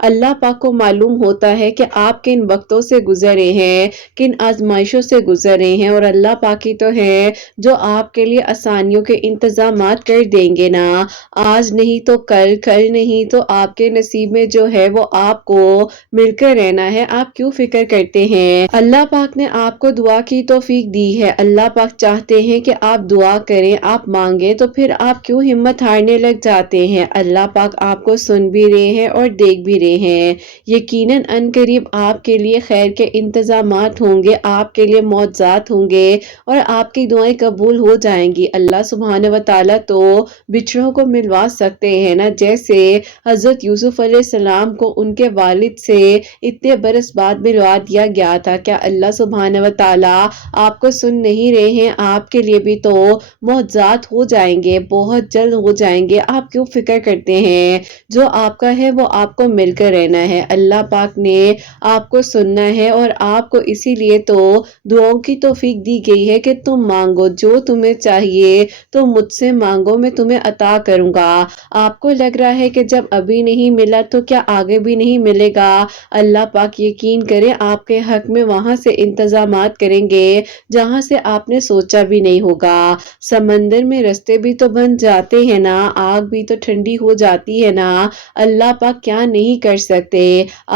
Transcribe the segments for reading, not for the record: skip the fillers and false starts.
اللہ پاک کو معلوم ہوتا ہے کہ آپ کن وقتوں سے گزرے ہیں، کن آزمائشوں سے گزرے ہیں، اور اللہ پاک ہی تو ہے جو آپ کے لیے آسانیوں کے انتظامات کر دیں گے نا۔ آج نہیں تو کل، کل نہیں تو آپ کے نصیب میں جو ہے وہ آپ کو مل کر رہنا ہے، آپ کیوں فکر کرتے ہیں؟ اللہ پاک نے آپ کو دعا کی توفیق دی ہے، اللہ پاک چاہتے ہیں کہ آپ دعا کریں، آپ مانگیں، تو پھر آپ کیوں ہمت ہارنے لگ جاتے ہیں؟ اللہ پاک آپ کو سن بھی رہے ہیں اور دیکھ بھی رہے ہیں۔ یقیناً ان قریب آپ کے لیے خیر کے انتظامات ہوں گے، آپ کے لیے معجزات ہوں گے اور آپ کی دعائیں قبول ہو جائیں گی۔ اللہ سبحانہ و تعالیٰ تو بچھڑوں کو ملوا سکتے ہیں نا، جیسے حضرت یوسف علیہ السلام کو ان کے والد سے اتنے برس بعد ملوا دیا گیا تھا۔ کیا اللہ سبحانہ و تعالیٰ آپ کو سن نہیں رہے ہیں؟ آپ کے لیے بھی تو معجزات ہو جائیں گے، بہت جلد ہو جائیں گے، آپ کیوں فکر کرتے ہیں؟ جو آپ کا ہے وہ آپ کو مل کر رہنا ہے، اللہ پاک نے آپ کو سننا ہے، اور آپ کو اسی لیے تو دعاؤں کی توفیق دی گئی ہے کہ تم مانگو جو تمہیں چاہیے، تو مجھ سے مانگو، میں تمہیں عطا کروں گا۔ آپ کو لگ رہا ہے کہ جب ابھی نہیں ملا تو کیا آگے بھی نہیں ملے گا؟ اللہ پاک یقین کرے آپ کے حق میں وہاں سے انتظامات کریں گے جہاں سے آپ نے سوچا بھی نہیں ہوگا۔ سمندر میں رستے بھی تو بن جاتے ہیں نا، آگ بھی تو ٹھنڈی ہو جاتی ہے نا، اللہ پاک کیا نہیں کر سکتے؟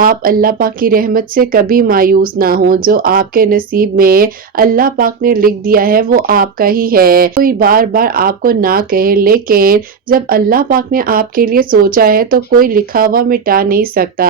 آپ اللہ پاک کی رحمت سے کبھی مایوس نہ ہوں، جو آپ کے نصیب میں اللہ پاک نے لکھ دیا ہے وہ آپ کا ہی ہے۔ کوئی بار بار آپ کو نہ کہے، لیکن جب اللہ پاک نے آپ کے لیے سوچا ہے تو کوئی لکھا ہوا مٹا نہیں سکتا،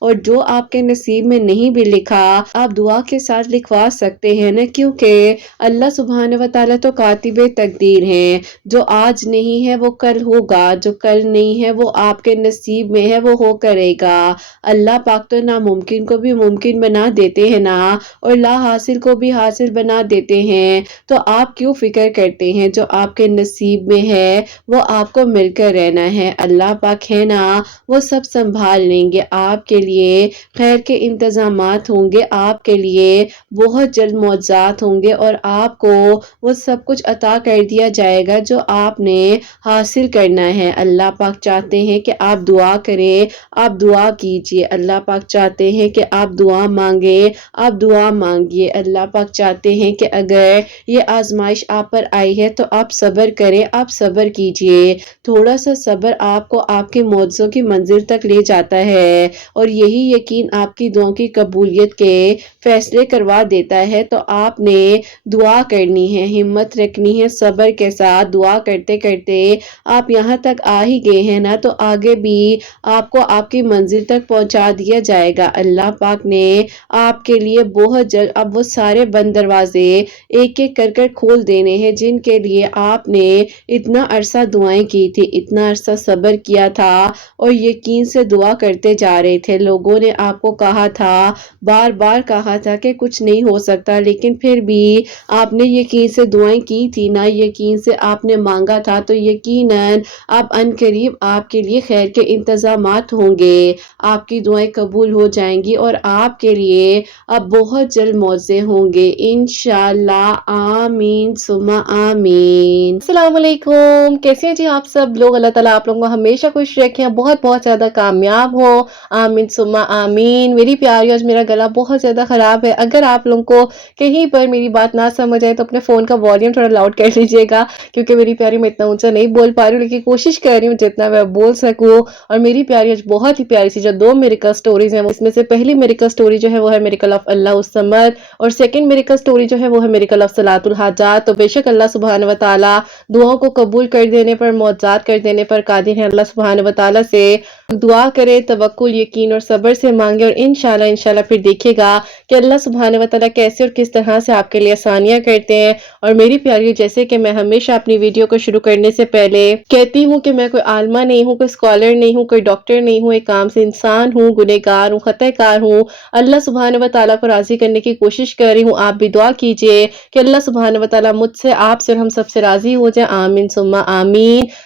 اور جو آپ کے نصیب میں نہیں بھی لکھا آپ دعا کے ساتھ لکھوا سکتے ہیں نا، کیونکہ اللہ سبحانہ و تعالیٰ تو کاتب تقدیر ہیں، جو آج نہیں ہے وہ کل ہوگا، جو کل نہیں ہے وہ آپ کے نصیب میں ہے وہ ہو کرے گا۔ اللہ پاک تو ناممکن کو بھی ممکن بنا دیتے ہیں نا، اور لا حاصل کو بھی حاصل بنا دیتے ہیں، تو آپ کیوں فکر کرتے ہیں؟ جو آپ کے نصیب میں ہے وہ آپ کو مل کر رہنا ہے، اللہ پاک ہے نا وہ سب سنبھال لیں گے، آپ کے لیے خیر کے انتظامات ہوں گے، آپ کے لیے بہت جلد معجزات ہوں گے، اور آپ کو وہ سب کچھ عطا کر دیا جائے گا جو آپ نے حاصل کرنا ہے۔ اللہ پاک چاہتے ہیں کہ آپ دعا کریں، آپ دعا کیجئے، اللہ پاک چاہتے ہیں کہ آپ دعا مانگیں، آپ دعا مانگیے، اللہ پاک چاہتے ہیں کہ اگر یہ آزمائش آپ پر آئی ہے تو آپ صبر کریں، آپ صبر کیجئے، تھوڑا سا صبر آپ کو آپ کے معجزوں کی منزل تک لے جاتا ہے، اور یہی یقین آپ کی دعاؤں کی قبولیت کے فیصلے کروا دیتا ہے۔ تو آپ نے دعا کرنی ہے، ہمت رکھنی ہے، صبر کے ساتھ دعا کرتے کرتے آپ یہاں تک آ ہی گئے ہیں نا، تو آگے بھی آپ کو آپ کی منزل تک پہنچا دیا جائے گا۔ اللہ پاک نے آپ کے لیے بہت جلد اب وہ سارے بند دروازے ایک ایک کر کھول دینے ہیں جن کے لیے آپ نے اتنا عرصہ دعائیں کی تھی، اتنا عرصہ صبر کیا تھا اور یقین سے دعا کرتے جا رہے تھے۔ لوگوں نے آپ کو کہا تھا، بار بار کہا تھا کہ کچھ نہیں ہو سکتا، لیکن پھر بھی آپ نے یقین سے دعائیں کی تھی نا، یقین سے آپ نے مانگا تھا، تو یقیناً اب ان قریب آپ کے لیے خیر کے انتظامات ہوں گے، آپ کی دعائیں قبول ہو جائیں گی، اور آپ کے لیے اب بہت جلد معجزے ہوں گے انشاءاللہ۔ آمین ثم آمین۔ السلام علیکم، کیسے ہیں جی آپ سب لوگ؟ اللہ تعالیٰ آپ لوگوں کو ہمیشہ خوش رکھیں، بہت بہت زیادہ کامیاب ہو، آمین ثم آمین۔ میری پیاری، آج میرا گلا بہت زیادہ خراب ہے، اگر آپ لوگوں کو کہیں پر میری بات نہ سمجھ آئے تو اپنے فون کا والیوم تھوڑا لاؤڈ کر لیجئے گا، کیونکہ میری پیاری میں اتنا اونچا نہیں بول پا رہی ہوں، لیکن کوشش کر رہی ہوں جتنا میں بول سکوں۔ اور میری پیاری آج بہت ہی پیاری سی جو 2 میریکل سٹوریز ہیں، اس میں سے پہلی میریکل سٹوری جو ہے وہ ہے میریکل آف اللہ الصمد، اور سیکنڈ میریکل سٹوری جو ہے وہ ہے میریکل آف صلاۃ الحاجات۔ تو بے شک اللہ سبحانہ و تعالیٰ دعاؤں کو قبول کر دینے پر، معجزات کر دینے پر قادر ہیں۔ اللہ سبحانہ و تعالیٰ سے دعا کرے، توکل، یقین اور صبر سے مانگے، اور انشاءاللہ پھر دیکھے گا کہ اللہ سبحانہ و تعالیٰ کیسے اور کس طرح سے آپ کے لیے آسانیاں کرتے ہیں۔ اور میری پیاری، جیسے کہ میں ہمیشہ اپنی ویڈیو کو شروع کرنے سے پہلے کہتی ہوں کہ میں کوئی عالمہ نہیں ہوں، کوئی اسکالر نہیں ہوں، کوئی ڈاکٹر نہیں ہوں، ایک عام سے انسان ہوں، گنہگار ہوں، خطا کار ہوں، اللہ سبحانہ و تعالیٰ کو راضی کرنے کی کوشش کر رہی ہوں۔ آپ بھی دعا کیجئے کہ اللہ سبحانہ و تعالیٰ مجھ سے، آپ سے اور ہم سب سے راضی ہو جائے، آمین ثم آمین۔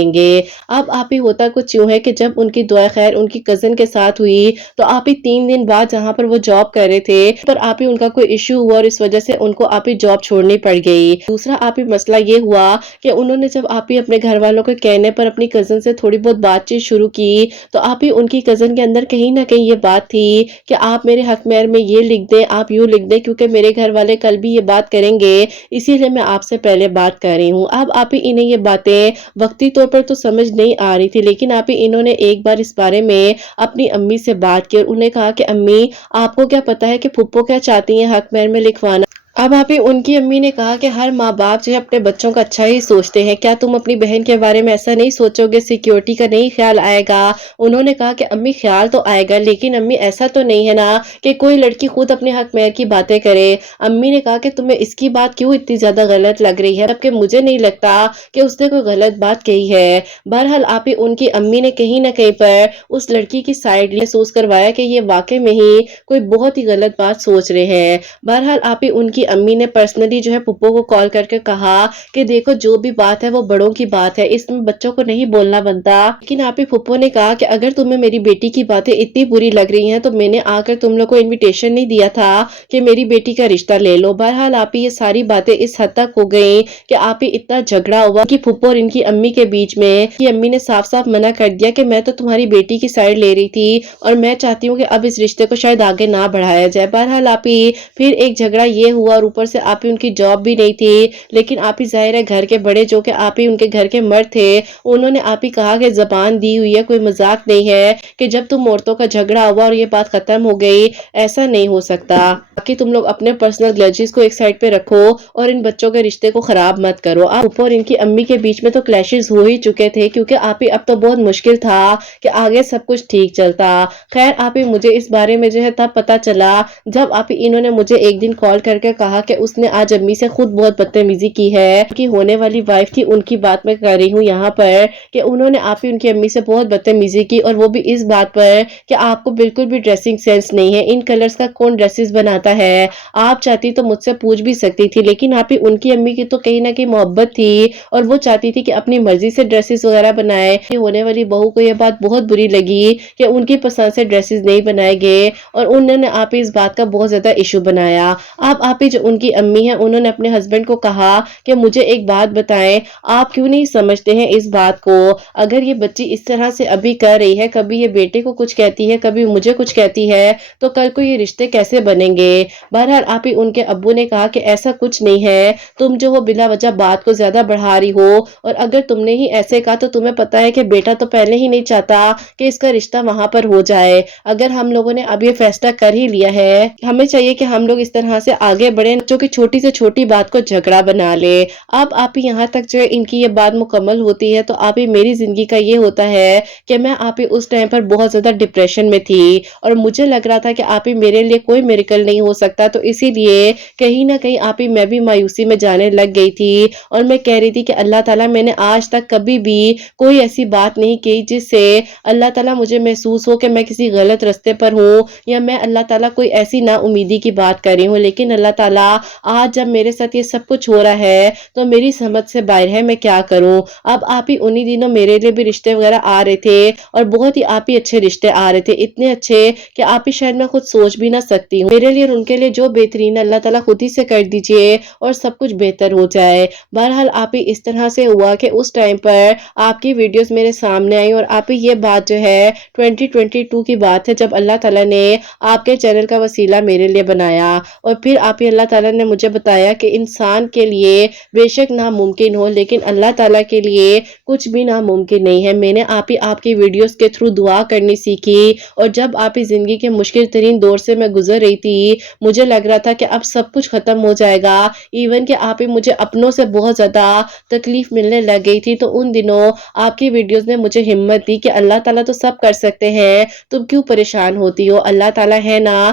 دیں گے۔ اب آپ ہی ہوتا کچھ یوں ہے کہ جب ان کی دعا خیر ان کی کزن کے ساتھ ہوئی تو آپ ہی 3 دن بعد جہاں پر وہ جاب کر رہے تھے پر آپ ہی ان کا کوئی ایشو ہوا اور اس وجہ سے ان کو آپ ہی جاب چھوڑنی پڑ گئی۔ دوسرا آپ ہی مسئلہ یہ ہوا کہ انہوں نے جب آپ ہی اپنے گھر والوں کے کہنے پر اپنی کزن سے تھوڑی بہت بات چیت شروع کی تو آپ ہی ان کی کزن کے اندر کہیں نہ کہیں یہ بات تھی کہ آپ میرے حق مہر میں یہ لکھ دیں، آپ یوں لکھ دیں کیونکہ میرے گھر والے کل بھی یہ بات کریں گے، اسی لیے میں آپ سے پہلے بات کر رہی ہوں۔ اب آپ ہی انہیں یہ باتیں وقتی طور پر تو سمجھ نہیں آ رہی تھی لیکن آپ ہی انہوں نے ایک بار اس بارے میں اپنی امی سے بات کی اور انہیں کہا کہ امی آپ کو کیا پتا ہے کہ پھپھو کیا چاہتی ہیں حق مہر میں لکھوانا۔ اب آپ ہی ان کی امی نے کہا کہ ہر ماں باپ جو ہے اپنے بچوں کا اچھا ہی سوچتے ہیں، کیا تم اپنی بہن کے بارے میں ایسا نہیں سوچو گے، سیکیورٹی کا نہیں خیال آئے گا؟ انہوں نے کہا کہ امی خیال تو آئے گا لیکن امی ایسا تو نہیں ہے نا کہ کوئی لڑکی خود اپنے حق مہر کی باتیں کرے۔ امی نے کہا کہ تمہیں اس کی بات کیوں اتنی زیادہ غلط لگ رہی ہے جبکہ مجھے نہیں لگتا کہ اس نے کوئی غلط بات کہی ہے۔ بہرحال آپ ہی ان کی امی نے کہیں نہ کہیں پر اس لڑکی کی سائیڈ محسوس کروایا کہ یہ واقع میں ہی کوئی بہت ہی غلط بات سوچ رہے ہیں۔ بہرحال آپ ہی ان کی امی نے پرسنلی جو ہے پھپھو کو کال کر کے کہا کہ دیکھو جو بھی بات ہے وہ بڑوں کی بات ہے، اس میں بچوں کو نہیں بولنا بنتا۔ لیکن آپ ہی پھپھو نے کہا کہ اگر تمہیں میری بیٹی کی باتیں اتنی بری لگ رہی ہیں تو میں نے آ کر تم لوگ کو انویٹیشن نہیں دیا تھا کہ میری بیٹی کا رشتہ لے لو۔ بہرحال آپ ہی یہ ساری باتیں اس حد تک ہو گئیں کہ آپ ہی اتنا جھگڑا ہوا کہ پھپھو اور ان کی امی کے بیچ میں کہ امی نے صاف صاف منع کر دیا کہ میں تو تمہاری بیٹی کی سائیڈ لے رہی تھی اور میں چاہتی ہوں کہ اب اس رشتے کو شاید آگے نہ بڑھایا جائے۔ بہرحال آپ ہی پھر ایک جھگڑا یہ ہوا اور اوپر سے آپ ہی ان کی جاب بھی نہیں تھی لیکن آپ ہی ظاہر ہے گھر کے بڑے جو کہ آپ ہی ان کے گھر کے مرد تھے انہوں نے آپ ہی کہا کہ زبان دی ہوئی ہے، کوئی مذاق نہیں ہے کہ جب تم عورتوں کا جھگڑا ہوا اور یہ بات ختم ہو گئی، ایسا نہیں ہو سکتا کہ تم لوگ اپنے پرسنل گلیجز کو ایک سائڈ پہ رکھو اور ان بچوں کے رشتے کو خراب مت کرو۔ آپ اور ان کی امی کے بیچ میں تو کلیشز ہو ہی چکے تھے کیونکہ آپ ہی اب تو بہت مشکل تھا کہ آگے سب کچھ ٹھیک چلتا۔ خیر آپ ہی مجھے اس بارے میں جو ہے تب پتا چلا جب آپ ہی انہوں نے مجھے ایک دن کال کر کے کہا کہ اس نے آج امی سے خود بہت بدتمیزی کی ہے کہ ہونے والی وائف کی ان کی بات میں کر رہی ہوں یہاں پر کہ انہوں نے آپ ہی ان کی امی سے بہت بدتمیزی کی اور وہ بھی اس بات پر کہ آپ کو بالکل بھی ڈریسنگ سینس نہیں ہے، ان کلرز کا کون ڈریسز بناتا ہے، آپ چاہتی تو مجھ سے پوچھ بھی سکتی تھی لیکن آپ ہی ان کی امی کی تو کہیں نہ کہیں محبت تھی اور وہ چاہتی تھی کہ اپنی مرضی سے ڈریسز وغیرہ بنائے۔ ہونے والی بہو کو یہ بات بہت بری لگی کہ ان کی پسند سے ڈریسز نہیں بنائے گئے اور انہوں نے آپ ہی اس بات کا بہت زیادہ ایشو بنایا۔ اب آپ ہی جو ان کی امی ہیں انہوں نے اپنے ہسبینڈ کو کہا کہ مجھے ایک بات بتائیں، آپ کیوں نہیں سمجھتے ہیں اس بات کو؟ اگر یہ بچی اس طرح سے ابھی کر رہی ہے، کبھی یہ بیٹے کو کچھ کہتی ہے، کبھی مجھے کچھ کہتی ہے تو کل کو یہ رشتے کیسے بنیں گے؟ بہرحال آپ ہی ان کے ابو نے کہا کہ ایسا کچھ نہیں ہے، تم جو ہو بلا وجہ بات کو زیادہ بڑھا رہی ہو اور اگر تم نے ہی ایسے کہا تو تمہیں پتا ہے کہ بیٹا تو پہلے ہی نہیں چاہتا کہ اس کا رشتہ وہاں پر ہو جائے۔ اگر ہم لوگوں نے اب یہ فیصلہ کر ہی لیا ہے، ہمیں چاہیے کہ ہم لوگ اس طرح سے آگے بڑھیں جو کہ چھوٹی سے چھوٹی بات کو جھگڑا بنا لے۔ اب آپ ہی یہاں تک جو ہے ان کی یہ بات مکمل ہوتی ہے تو آپ ہی میری زندگی کا یہ ہوتا ہے کہ میں آپ ہی اس ٹائم پر بہت زیادہ ڈپریشن میں تھی اور مجھے لگ رہا تھا کہ آپ ہی میرے لیے کوئی میریکل نہیں ہو سکتا، تو اسی لیے کہیں نہ کہیں آپ ہی میں بھی مایوسی میں جانے لگ گئی تھی اور میں کہہ رہی تھی کہ اللہ تعالیٰ میں نے آج تک کبھی بھی کوئی ایسی بات نہیں کی جس سے اللہ تعالیٰ مجھے محسوس ہو کہ میں کسی غلط رستے پر ہوں یا میں اللہ تعالیٰ کوئی ایسی نا امیدی کی بات کر رہی ہوں، لیکن اللہ تعالیٰ آج جب میرے ساتھ یہ سب کچھ ہو رہا ہے تو میری سمجھ سے باہر ہے، میں کیا کروں؟ اب آپ ہی انہی دنوں میرے لیے بھی رشتے وغیرہ آ رہے تھے اور بہت ہی آپ ہی اچھے رشتے آ رہے تھے، اتنے اچھے کہ آپ ہی شاید میں خود سوچ بھی نہ سکتی ہوں۔ میرے لیے اور ان کے لیے جو بہترین ہے اللہ تعالیٰ خود ہی سے کر دیجئے اور سب کچھ بہتر ہو جائے۔ بہرحال آپ ہی اس طرح سے ہوا کہ اس ٹائم پر آپ کی ویڈیوز میرے سامنے آئی اور آپ ہی یہ بات جو ہے 2022 کی بات ہے جب اللہ تعالیٰ نے آپ کے چینل کا وسیلہ میرے لیے بنایا اور پھر آپ ہی اللہ تعالیٰ نے مجھے بتایا کہ انسان کے لیے بے شک ناممکن ہو لیکن اللہ تعالیٰ کے لیے کچھ بھی ناممکن نہیں ہے۔ میں نے آپ کی ویڈیوز کے تھرو دعا کرنی سیکھی اور جب آپ ہی زندگی کے مشکل ترین دور سے میں گزر رہی تھی مجھے لگ رہا تھا کہ اب سب کچھ ختم ہو جائے گا، ایون کہ آپ ہی مجھے اپنوں سے بہت زیادہ تکلیف ملنے لگ گئی تھی، تو ان دنوں آپ کی ویڈیوز نے مجھے ہمت دی کہ اللہ تعالیٰ تو سب کر سکتے ہیں، تم کیوں پریشان ہوتی ہو؟ اللہ تعالیٰ ہے نا،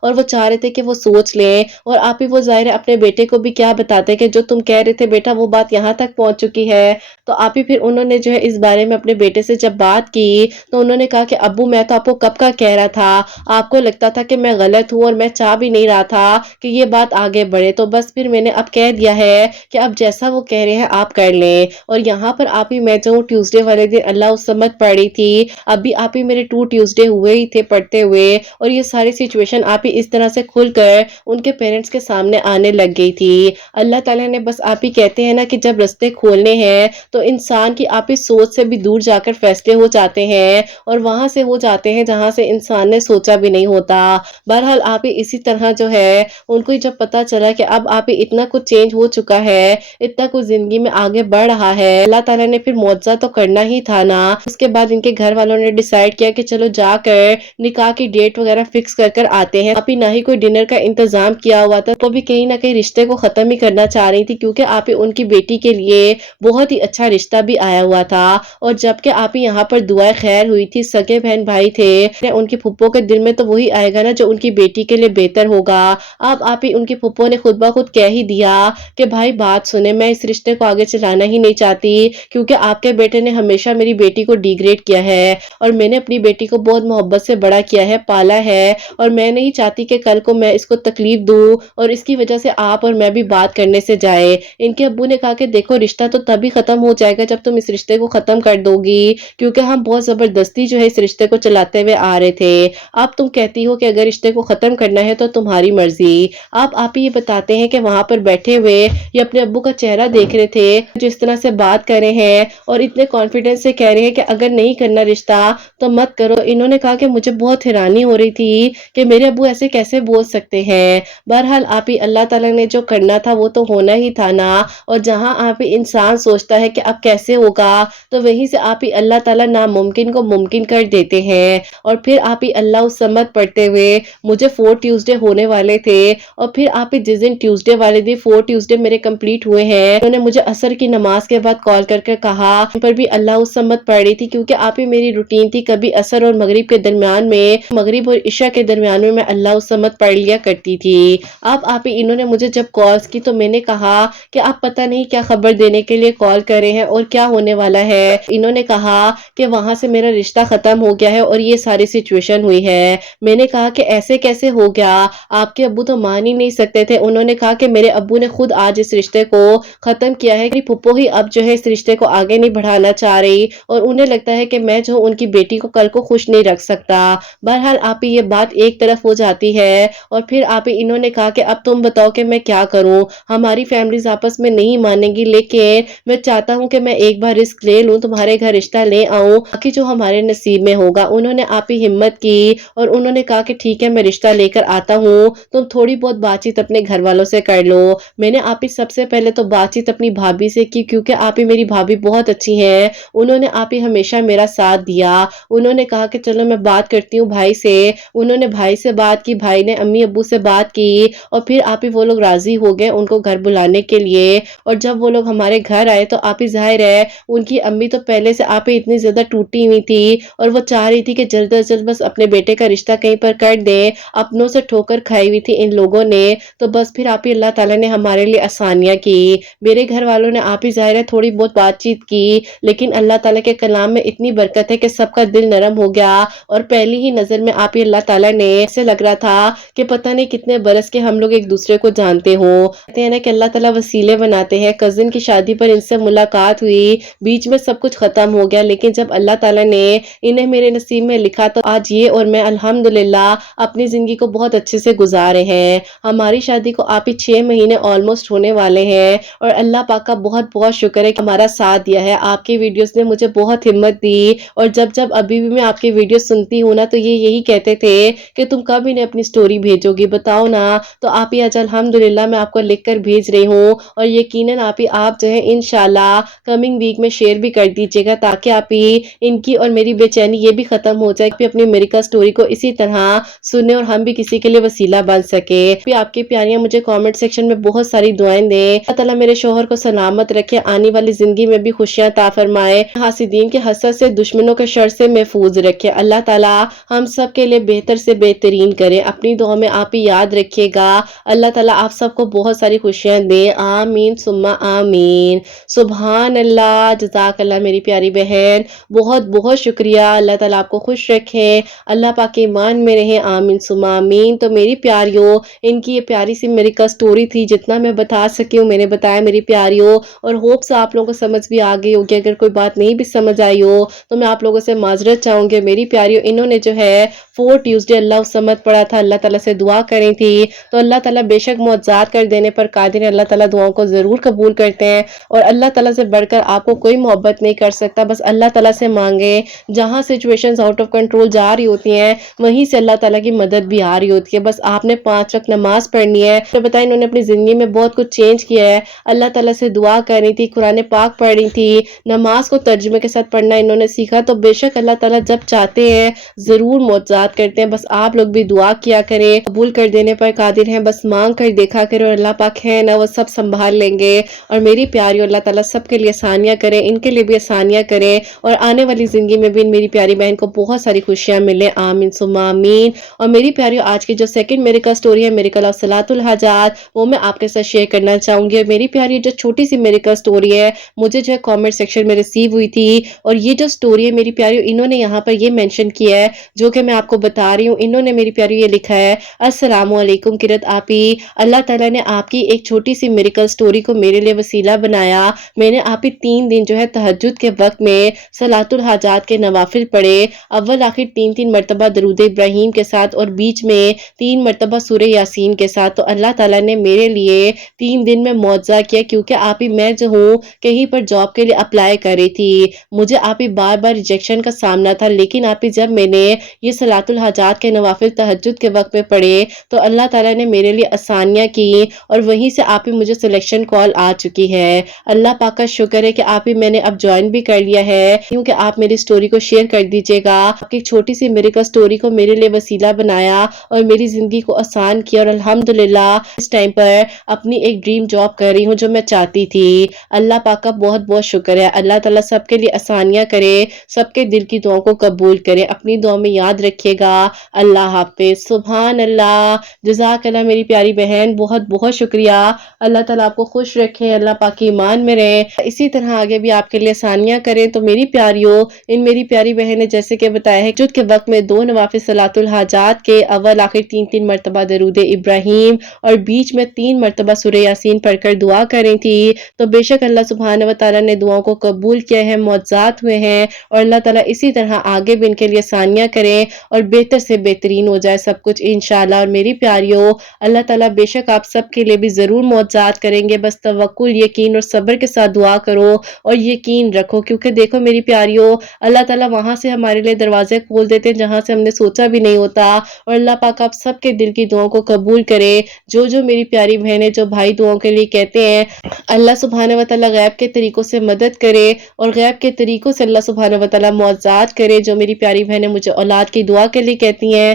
اور وہ چاہ رہے تھے کہ وہ سوچ لیں اور آپ ہی وہ ظاہر ہے اپنے بیٹے کو بھی کیا بتاتے کہ جو تم کہہ رہے تھے بیٹا وہ بات یہاں تک پہنچ چکی ہے۔ تو آپ ہی پھر انہوں نے جو ہے اس بارے میں اپنے بیٹے سے جب بات کی تو انہوں نے کہا کہ ابو میں تو آپ کو کب کا کہہ رہا تھا، آپ کو لگتا تھا کہ میں غلط ہوں اور میں چاہ بھی نہیں رہا تھا کہ یہ بات آگے بڑھے، تو بس پھر میں نے اب کہہ دیا ہے کہ اب جیسا وہ کہہ رہے ہیں آپ کر لیں۔ اور یہاں پر آپ ہی میں جو ٹیوزڈے والے دن اللہ سمت پڑھ رہی تھی، ابھی آپ ہی میرے 2 ٹیوزڈے ہوئے ہی تھے پڑھتے ہوئے اور یہ ساری سچویشن آپ ہی اس طرح سے کھل کر ان کے پیرنٹس کے سامنے آنے لگ گئی تھی۔ اللہ تعالیٰ نے بس آپ ہی کہتے ہیں نا کہ جب رستے کھولنے ہیں تو انسان کی آپ ہی سوچ سے بھی دور جا کر فیصلے ہو جاتے ہیں اور وہاں سے ہو جاتے ہیں جہاں سے انسان نے سوچا بھی نہیں ہوتا۔ بہرحال آپ ہی اسی طرح جو ہے ان کو جب پتا چلا کہ اب آپ ہی اتنا کچھ چینج ہو چکا ہے، اتنا کچھ زندگی میں آگے بڑھ رہا ہے، اللہ تعالیٰ نے پھر معجزہ تو کرنا ہی تھا نا۔ اس کے بعد ان کے گھر والوں نے ڈیسائیڈ کیا کہ چلو جا کر نکاح کی ڈیٹ وغیرہ فکس کر آتے ہیں۔ آپ ہی نہ ہی کوئی ڈنر کا انتظام کیا ہوا تھا، تو بھی کہیں نہ کہیں رشتے کو ختم ہی کرنا چاہ رہی تھی کیونکہ آپ ہی ان کی بیٹی کے لیے بہت ہی اچھا رشتہ بھی آیا ہوا تھا۔ اور جبکہ آپ ہی یہاں پر دعائیں خیر ہوئی تھی، سگے بہن بھائی تھے، ان کی پھپھو کے دل میں تو وہی آئے گا نا جو ان کی بیٹی کے لیے بہتر ہوگا۔ اب آپ ہی ان کی پھپھو نے خود بخود کہہ ہی دیا کہ بھائی بات سنیں، میں اس رشتے کو آگے چلانا ہی نہیں چاہتی کیونکہ آپ کے بیٹے نے ہمیشہ میری بیٹی کو ڈیگریڈ کیا ہے اور میں نے اپنی بیٹی کو بہت محبت سے بڑا کیا ہے، پالا ہے اور میں نہیں چاہتی کہ کل کو میں اس کو تکلیف دوں اور اس کی وجہ سے آپ اور میں بھی بات کرنے سے جائے۔ ان کے ابو نے کہا کہ دیکھو رشتہ تو تبھی ختم ہو جائے گا جب تم اس رشتے کو ختم کر دو گی کیونکہ ہم بہت زبردستی جو ہے اس رشتے کو چلاتے ہوئے آ رہے تھے۔ اب تم کہتی ہو کہ اگر رشتے کو ختم کرنا ہے تو تمہاری مرضی۔ آپ ہی یہ بتاتے ہیں کہ وہاں پر بیٹھے ہوئے یہ اپنے ابو کا چہرہ دیکھ رہے تھے جس طرح سے بات کر رہے ہیں اور اتنے کانفیڈنس سے کہہ رہے ہیں کہ اگر نہیں کرنا رشتہ تو مت کرو۔ انہوں نے کہا کہ مجھے بہت حیرانی ہو رہی تھی کہ میرے ابو ایسے کیسے بول سکتے ہیں۔ بہرحال آپ ہی اللہ تعالیٰ نے جو کرنا تھا وہ تو ہونا ہی تھا نا، اور جہاں آپ ہی انسان سوچتا ہے کہ اب کیسے ہوگا تو وہیں سے آپ ہی اللہ تعالیٰ ناممکن کو ممکن کر دیتے ہیں۔ اور پھر آپ ہی اللہ الصمد پڑھتے ہوئے مجھے 4 ٹیوزڈے ہونے والے تھے اور پھر آپ ہی جس دن ٹیوزڈے والے دن 4 ٹیوزڈے میرے کمپلیٹ ہوئے ہیں، انہوں نے مجھے عصر کی نماز کے بعد کال کر کے کہا پر بھی اللہ الصمد پڑھ رہی تھی کیونکہ آپ ہی میری روٹین تھی کبھی عصر اور مغرب کے درمیان میں، مغرب اور عشاء کے درمیان میں اللہ الصمد پڑھ لیا کرتی تھی۔ اب آپ ہی انہوں نے مجھے جب کالز کی تو میں نے کہا کہ آپ پتہ نہیں کیا خبر دینے کے لیے کال کر رہے ہیں اور کیا ہونے والا ہے۔ انہوں نے کہا کہ وہاں سے میرا رشتہ ختم ہو گیا ہے اور یہ ساری سچویشن ہوئی ہے۔ میں نے کہا کہ ایسے کیسے ہو گیا، آپ کے ابو تو مان ہی نہیں سکتے تھے۔ انہوں نے کہا کہ میرے ابو نے خود آج اس رشتے کو ختم کیا ہے، میری پھپھو ہی اب جو ہے اس رشتے کو آگے نہیں بڑھانا چاہ رہی اور انہیں لگتا ہے کہ میں جو ان کی بیٹی کو کل کو خوش نہیں رکھ سکتا۔ بہرحال آپ ہی یہ بات ایک طرف ہو جاتی ہے اور پھر آپ ہی انہوں نے کہا کہ اب تم بتاؤ کہ میں کیا کروں، ہماری فیملیز آپس میں نہیں مانیں گی لیکن میں چاہتا ہوں کہ میں ایک بار رسک لے لوں، تمہارے گھر رشتہ لے آؤں، باقی جو ہمارے نصیب میں ہوگا۔ انہوں نے آپ ہی ہمت کی اور انہوں نے کہا کہ ٹھیک ہے میں رشتہ لے کر آتا ہوں، تم تھوڑی بہت بات چیت اپنے گھر والوں سے کر لو۔ میں نے آپ ہی سب سے پہلے تو بات چیت اپنی بھابھی سے کی کیونکہ آپ ہی میری بھابھی بہت اچھی ہیں، انہوں نے آپ ہی ہمیشہ میرا ساتھ دیا۔ انہوں نے کہا کہ چلو میں بات کرتی ہوں بھائی سے، انہوں نے بھائی سے بات کی، بھائی نے امی ابو سے بات کی اور پھر آپ ہی وہ لوگ راضی ہو گئے ان کو گھر بلانے کے لیے۔ اور جب وہ لوگ ہمارے گھر آئے تو آپ ہی ظاہر ہے ان کی امی تو پہلے سے آپ ہی اتنی زیادہ ٹوٹی ہوئی تھی اور وہ چاہ رہی تھی کہ جلد از جلد بس اپنے بیٹے کا رشتہ کہیں پر کر دیں، اپنوں سے ٹھوکر کھائی ہوئی تھی ان لوگوں نے، تو بس پھر آپ ہی اللہ تعالیٰ نے ہمارے لیے آسانیاں کی۔ میرے گھر والوں نے آپ ہی ظاہر ہے تھوڑی بہت بات چیت کی لیکن اللہ تعالیٰ کے کلام میں اتنی برکت ہے کہ سب کا دل نرم ہو گیا اور پہلی ہی نظر میں آپ ہی اللہ تعالیٰ نے ایسے لگ رہا تھا کہ پتہ نہیں کتنے برس کے ہم لوگ ایک دوسرے کو جانتے ہوں۔ کہتے ہیں نا کہ اللہ تعالیٰ وسیلے بناتے ہیں، کزن کی شادی پر ان سے ملاقات ہوئی، بیچ میں سب کچھ ختم ہو گیا لیکن جب اللہ تعالیٰ نے انہیں میرے نصیب میں لکھا تو آج یہ اور میں الحمدللہ اپنی زندگی کو بہت اچھے سے گزار رہے ہیں۔ ہماری شادی کو آپ ہی 6 مہینے آلموسٹ ہونے والے ہیں اور اللہ پاک کا بہت بہت شکر ہے کہ ہمارا ساتھ دیا ہے۔ آپ کی ویڈیوز نے مجھے بہت ہمت دی اور جب ابھی بھی میں آپ کی ویڈیو سنتی ہوں نا تو یہ یہی کہتے تھے کہ تم کب انہیں اپنی سٹوری بھیجو گی بتاؤ نا، تو آپ ہی آج الحمدللہ میں آپ کو لکھ کر بھیج رہی ہوں اور یقیناً آپ جو ہے انشاءاللہ کمنگ ویک میں شیئر بھی کر دیجیے گا تاکہ آپ ہی ان کی اور میری بے چینی یہ بھی ختم ہو جائے کہ اپنی امریکہ سٹوری کو اسی طرح سنیں اور ہم بھی کسی کے لیے وسیلہ بن سکے۔ پھر آپ کی پیاریاں مجھے کامنٹ سیکشن میں بہت ساری دعائیں دیں، اللہ تعالیٰ میرے شوہر کو سلامت رکھے، آنے والی زندگی میں بھی خوشیاں عطا فرمائے، حاسدین کے حسد سے دشمنوں کے شر سے محفوظ رکھے۔ اللہ تعالیٰ ہم سب کے لیے بہتر سے بہترین کریں. اپنی دعا میں آپ ہی یاد رکھیے گا. اللہ تعالیٰ آپ سب کو بہت ساری خوشیاں دے. آمین ثم آمین. سبحان اللہ. جزاک اللہ میری پیاری بہن. بہت بہت شکریہ. اللہ تعالیٰ آپ کو خوش رکھیں. اللہ پاک کے ایمان میں رہیں. آمین ثم آمین. تو میری پیاریوں، ان کی یہ پیاری سی میریکل سٹوری تھی. جتنا میں بتا سکی ہوں میں نے بتایا میری پیاریوں، اور ہوپس آپ لوگوں کو سمجھ بھی آ گئی ہوگی. اگر کوئی بات نہیں بھی سمجھ آئی ہو تو میں آپ لوگوں سے معذرت چاہوں گی. میری پیاریوں، انہوں نے جو ہے 4 ٹیوزڈے اللہ الصمد پڑھا تھا. اللہ تعالیٰ سے دعا کریں تھی. تو اللہ تعالیٰ بے شک معجزات کر دینے پر قادر ہے. اللہ تعالیٰ دعاؤں کو ضرور قبول کرتے ہیں، اور اللہ تعالیٰ سے بڑھ کر آپ کو کوئی محبت نہیں کر سکتا. بس اللہ تعالیٰ سے مانگیں. جہاں سچویشنز آؤٹ آف کنٹرول جا رہی ہوتی ہیں، وہیں سے اللہ تعالیٰ کی مدد بھی آ رہی ہوتی ہے. بس آپ نے 5 وقت نماز پڑھنی ہے. تو بتائیں، انہوں نے اپنی زندگی میں بہت کچھ چینج کیا ہے. اللہ تعالیٰ سے دعا کرنی تھی، قرآن پاک پڑھنی تھی، نماز کو ترجمے کے ساتھ پڑھنا انہوں نے سیکھا. تو بے شک اللہ تعالیٰ جب چاہتے ہیں ضرور معجزات کرتے ہیں. بس آپ لوگ بھی دعا کیا کریں. قبول کر دینے پر قادر ہیں. بس مانگ کر دیکھا کریں، اور اللہ پاک ہے نا، وہ سب سنبھال لیں گے. اور میری پیاریوں، اللہ تعالیٰ سب کے لیے آسانیاں کریں، ان کے لیے بھی آسانیاں کریں، اور آنے والی زندگی میں بھی میری پیاری بہن کو بہت ساری خوشیاں ملیں. آمین ثم آمین. اور میری پیاریوں، آج کی جو سیکنڈ میریکل سٹوری ہے، میریکل آف صلاۃ الحاجات، وہ میں آپ کے ساتھ شیئر کرنا چاہوں گی. اور میری پیاری جو چھوٹی سی میریکل سٹوری ہے، مجھے جو ہے کامنٹ سیکشن میں ریسیو ہوئی تھی. اور یہ جو سٹوری ہے میری پیاریوں، انہوں نے یہاں پر یہ مینشن کیا ہے جو کہ میں آپ کو بتا رہی ہوں. انہوں نے میری پیاری یہ لکھا ہے: السلام علیکم قرت آپی. اللہ تعالیٰ نے آپ کی ایک چھوٹی سی میریکل سٹوری کو میرے لیے وسیلہ بنایا. میں نے آپ ہی 3 دن جو ہے تہجد کے وقت میں صلاۃ الحاجات کے نوافل پڑھے. اول آخر 3 مرتبہ درود ابراہیم کے ساتھ، اور بیچ میں 3 مرتبہ سورہ یاسین کے ساتھ. تو اللہ تعالیٰ نے میرے لیے 3 دن میں معجزہ کیا، کیونکہ آپ ہی میں جو ہوں کہیں پر جاب کے لیے اپلائی کر رہی تھی. مجھے آپ ہی بار بار ریجیکشن کا سامنا تھا. لیکن آپ ہی جب میں نے یہ صلاۃ الحاجات کے نوافل تہجد کے وقت میں پڑھے تو اللہ تعالیٰ نے میرے لیے آسانیاں کی، اور وہیں سے آپ ہی مجھے سلیکشن کال آ چکی ہے. اللہ پاک کا شکر ہے کہ آپ ہی میں نے اب جوائن بھی کر لیا ہے. کیونکہ آپ میری سٹوری کو شیئر کر دیجیے گا. آپ کی چھوٹی سی میریکل سٹوری کو میرے لیے وسیلہ بنایا اور میری زندگی کو آسان کیا. اور الحمدللہ اس ٹائم پر اپنی ایک ڈریم جاب کر رہی ہوں جو میں چاہتی تھی. اللہ پاک کا بہت بہت شکر ہے. اللہ تعالیٰ سب کے لیے آسانیاں کرے، سب کے دل کی دعاؤں کو قبول کرے. اپنی دعا میں یاد رکھیے گا. اللہ حافظ. سبحان اللہ. جزاک اللہ میری پیاری بہن. بہت بہت شکریہ. اللہ تعالیٰ آپ کو خوش رکھے. اللہ پاک کی ایمان میں رہے. اسی طرح آگے بھی آپ کے لیے آسانیاں کریں. تو میری پیاریوں، ان میری پیاری بہن نے جیسے کہ بتایا ہے تہجد کے وقت میں 2 نوافل صلاۃ الحاجات کے اول آخر 3 مرتبہ درود ابراہیم اور بیچ میں 3 مرتبہ سورہ یاسین پڑھ کر دعا کریں تھی. تو بے شک اللہ سبحانہ و تعالیٰ نے دعاؤں کو قبول کیا ہے، معجزات ہوئے ہیں. اور اللہ تعالیٰ اسی طرح آگے بھی ان کے لیے آسانیاں کریں اور بہتر سے بہترین ہو جائے سب کچھ انشاءاللہ. اور میری پیاریوں، اللہ تعالیٰ بے شک آپ سب کے لیے بھی ضرور معجزات کریں گے. بس توکل، یقین اور صبر کے ساتھ دعا کرو اور یقین رکھو. کیونکہ دیکھو میری پیاریوں، اللہ تعالیٰ وہاں سے ہمارے لیے دروازے کھول دیتے ہیں جہاں سے ہم نے سوچا بھی نہیں ہوتا. اور اللہ پاک آپ سب کے دل کی دعاؤں کو قبول کرے. جو میری پیاری بہنیں، جو بھائی دعاؤں کے لیے کہتے ہیں، اللہ سبحانہ و تعالیٰ غیب کے طریقوں سے مدد کرے اور غیب کے طریقوں سے اللہ سبحانہ و تعالیٰ معجزات کرے. جو میری پیاری بہنیں مجھے اولاد کی دعا کے لیے کہتی ہیں،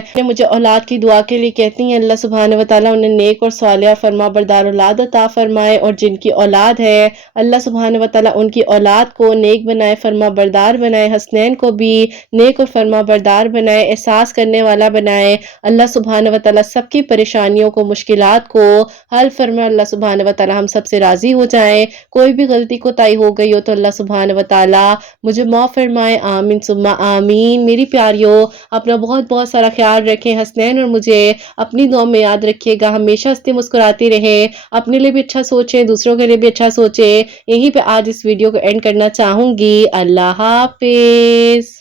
اللہ سبحانہ و تعالیٰ انہیں نیک اور صالح فرما بردار اولاد عطا فرمائے. اور جن کی اولاد ہے، اللہ سبحانہ و تعالیٰ ان کی اولاد کو نیک بنائے، فرما بردار بنائے. حسنین کو بھی نیک اور فرما بردار بنائے، احساس کرنے والا بنائے. اللہ سبحانہ و تعالیٰ سب کی پریشانیوں کو، مشکلات کو حل فرمائے. اللہ سبحانہ و تعالیٰ ہم سب سے راضی ہو جائیں. کوئی بھی غلطی کوتاہی ہو گئی ہو تو اللہ سبحانہ و تعالیٰ مجھے معاف فرمائے. آمین ثم آمین. میری پیاریوں، اپنا بہت بہت سارا خیال رکھیں. حسنین اور مجھے اپنی دعا میں یاد رکھیے گا. ہمیشہ ہنستے مسکراتی رہیں. اپنے لیے بھی اچھا سوچیں، دوسروں کے لیے بھی اچھا سوچیں. یہیں پہ آج اس ویڈیو کو اینڈ کرنا چاہوں گی. اللہ حافظ.